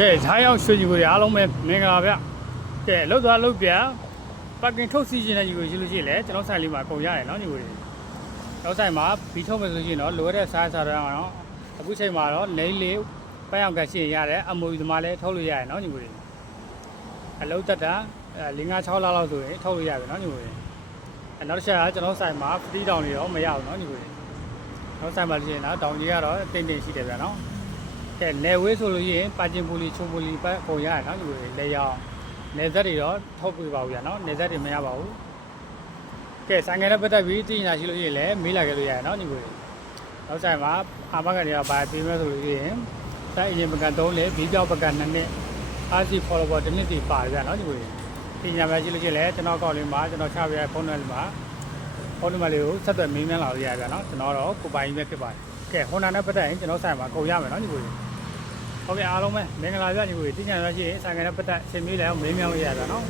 ကဲဈာရောက်ရွှေကြီးကိုအားလုံးပဲမင်္ဂလာဗျကဲလှုပ်သွားလှုပ်ပြပတ်ကင်ထုတ်စီခြင်းတဲ့ကြီးကိုရှိလို့ရှိရင်လည်းကျွန်တော်ဆိုင်လေးမှာကုန်ရတယ်နော်ညီကိုတွေတော့ဆိုင်မှာဘီထုတ်မယ်ဆိုလို့ရှိရင်တော့လိုရတဲ့စားတော့အခုချိန်မှာတော့လိမ့်လေးပန်းအောင်ကရှိရင်ရတယ်အမူဒီမှာလည်းထုတ်လို့ရတယ်နော်ညီကိုတွေအလုံးတက်တာ5-6လလောက်ဆိုရင်ထုတ်လို့ရတယ်နော်ညီကိုတွေနောက်တစ်ချက်ကကျွန်တော်ဆိုင်မှာဖရီးတောင်တွေတော့မရဘူးနော်ညီကိုတွေနောက်ဆိုင်မှာလို့ရှိရင်တော့တောင်ကြီးကတော့တိမ်တိမ်ရှိတယ်ဗျာနော်ကဲလေဝေးဆိုလို့ရှိရင်ပါကျင်ပူလီချုံပူလီပတ်ပုံရတယ်နော်ညီကိုတွေလေရောင်နေသက်တွေတော့ထုတ်ပြပါဘူးဗျာနော်နေသက်တွေမရပါဘူးကဲဆိုင်ငယ်နဲ့ပတ်သက်ပြီးသိညာရှိလို့ရှိရင်လည်းမေးလာခဲ့လို့ရတယ်နော်ညီကိုတွေနောက်ဆိုင်မှာအာမကန်တွေကပါပေးမယ်ဆိုလို့ရှိရင်တိုက်အရင်ပကံ3နဲ့ဘီးပြောက်ပကံ2နဲ့အာစီ follower တစ်နှစ်စီပါတယ်ဗျာနော်ညီကိုတွေသိညာပဲရှိလို့ရှိရင်လည်းကျွန်တော်အကောင့်လေးမှာကျွန်တော်ချပြရဖုန်းနံပါတ်မှာဖုန်းနံပါတ်လေးကိုဆက်သွယ်မေးမြန်းလာလို့ရတယ်ဗျာနော်ကျွန်တော်တော့ကိုပိုင်ပဲဖြစ်ပါတယ်ကဲဟွန်နာနဲ့ပတ်သက်ရင်ကျွန်တော်ဆိုင်မှာကုန်ရမယ်နော်ညီကိုတွေဟုတ်ကဲ့အားလုံးပဲမင်္ဂလာပြညီကိုတွေသိညာရရှိရင်ဆိုင်ငယ်နဲ့ပတ်သက်အချိန်မေးလည်းမေးမြန်းလို့ရတယ်ဗျာနော်